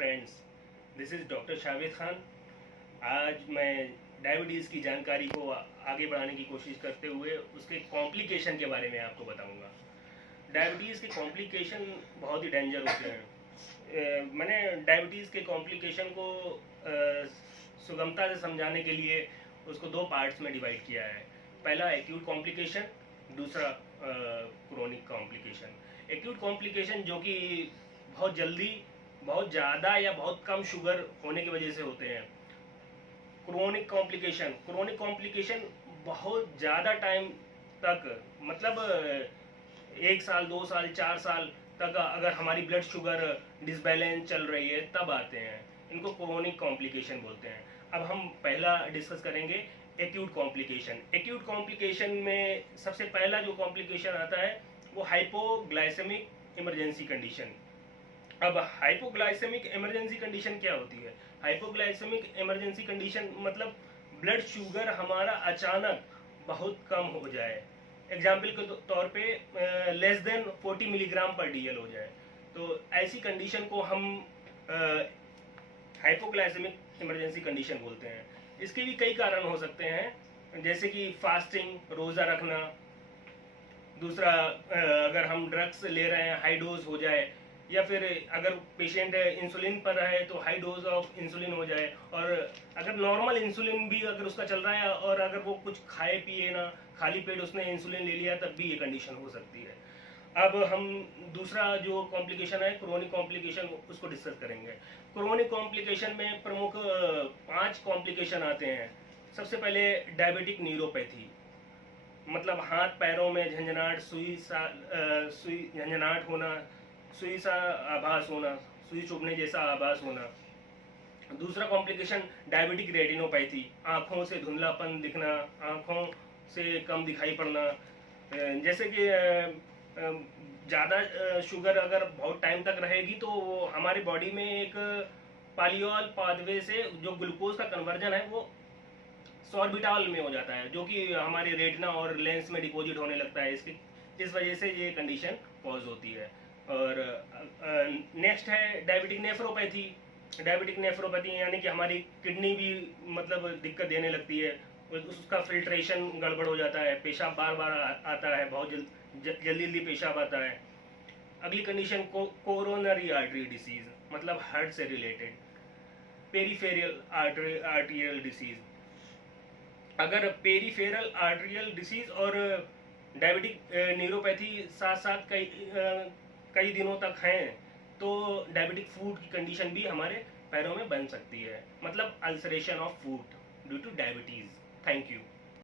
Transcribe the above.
Friends, this is doctor Shaved Khan. आज मैं diabetes की जानकारी को आगे बढ़ाने की कोशिश करते हुए उसके कॉम्प्लिकेशन के बारे में आपको बताऊंगा। डायबिटीज़ के कॉम्प्लिकेशन बहुत ही डेंजर होते हैं। मैंने डायबिटीज़ के कॉम्प्लिकेशन को सुगमता से समझाने के लिए उसको दो पार्ट्स में डिवाइड किया है। पहला एक्यूट कॉम्प्लिकेशन, दूसरा क्रोनिक कॉम्प्लिकेशन। एक्यूट कॉम्प्लिकेशन जो कि बहुत जल्दी, बहुत ज़्यादा या बहुत कम शुगर होने की वजह से होते हैं। क्रोनिक कॉम्प्लिकेशन बहुत ज़्यादा टाइम तक, मतलब 1 साल 2 साल 4 साल तक अगर हमारी ब्लड शुगर डिसबैलेंस चल रही है तब आते हैं। इनको क्रोनिक कॉम्प्लिकेशन बोलते हैं। अब हम पहला डिस्कस करेंगे एक्यूट कॉम्प्लिकेशन। एक्यूट कॉम्प्लिकेशन में सबसे पहला जो कॉम्प्लिकेशन आता है वो हाइपोग्लाइसेमिक इमरजेंसी कंडीशन। अब हाइपोग्लाइसेमिक इमरजेंसी कंडीशन क्या होती है? हाइपोग्लाइसेमिक इमरजेंसी कंडीशन मतलब ब्लड शुगर हमारा अचानक बहुत कम हो जाए। एग्जाम्पल के तौर पे लेस देन 40 मिलीग्राम पर डीएल हो जाए, तो ऐसी कंडीशन को हम हाइपोग्लाइसेमिक इमरजेंसी कंडीशन बोलते हैं। इसके भी कई कारण हो सकते हैं, जैसे कि फास्टिंग, रोज़ा रखना। दूसरा, अगर हम ड्रग्स ले रहे हैं, हाई डोज हो जाए, या फिर अगर पेशेंट इंसुलिन पर है तो हाई डोज ऑफ इंसुलिन हो जाए, और अगर नॉर्मल इंसुलिन भी अगर उसका चल रहा है और अगर वो कुछ खाए पिए ना, खाली पेट उसने इंसुलिन ले लिया, तब भी ये कंडीशन हो सकती है। अब हम दूसरा जो कॉम्प्लिकेशन है क्रोनिक कॉम्प्लिकेशन, उसको डिस्कस करेंगे। क्रोनिक कॉम्प्लिकेशन में प्रमुख 5 कॉम्प्लिकेशन आते हैं। सबसे पहले डायबिटिक न्यूरोपैथी, मतलब हाथ पैरों में झंझनाहट, सुई झंझनाहट होना, सुई सा आभास होना, सुई चुभने जैसा आभास होना। दूसरा कॉम्प्लिकेशन डायबिटिक रेटिनोपैथी, आँखों से धुंधलापन दिखना, आँखों से कम दिखाई पड़ना। जैसे कि ज़्यादा शुगर अगर बहुत टाइम तक रहेगी तो हमारी बॉडी में एक पॉलीऑल पाथवे से जो ग्लूकोज का कन्वर्जन है वो सॉर्बिटॉल में हो जाता है, जो कि हमारे रेटिना और लेंस में डिपॉजिट होने लगता है। इस वजह से ये कंडीशन कॉज होती है। और नेक्स्ट है डायबिटिक नेफ्रोपैथी। डायबिटिक नेफ्रोपैथी यानी कि हमारी किडनी भी मतलब दिक्कत देने लगती है, उसका फिल्ट्रेशन गड़बड़ हो जाता है, पेशाब बार बार आता है, बहुत जल्दी जल्दी पेशाब आता है। अगली कंडीशन कोरोनरी आर्टरी डिसीज, मतलब हार्ट से रिलेटेड। पेरीफेरल आर्टरियल डिसीज, अगर पेरीफेरल आर्टरियल डिसीज और डायबिटिक न्यूरोपैथी साथ साथ कई दिनों तक हैं तो डायबिटिक फूड की कंडीशन भी हमारे पैरों में बन सकती है, मतलब ulceration of food due two diabetes. Thank you.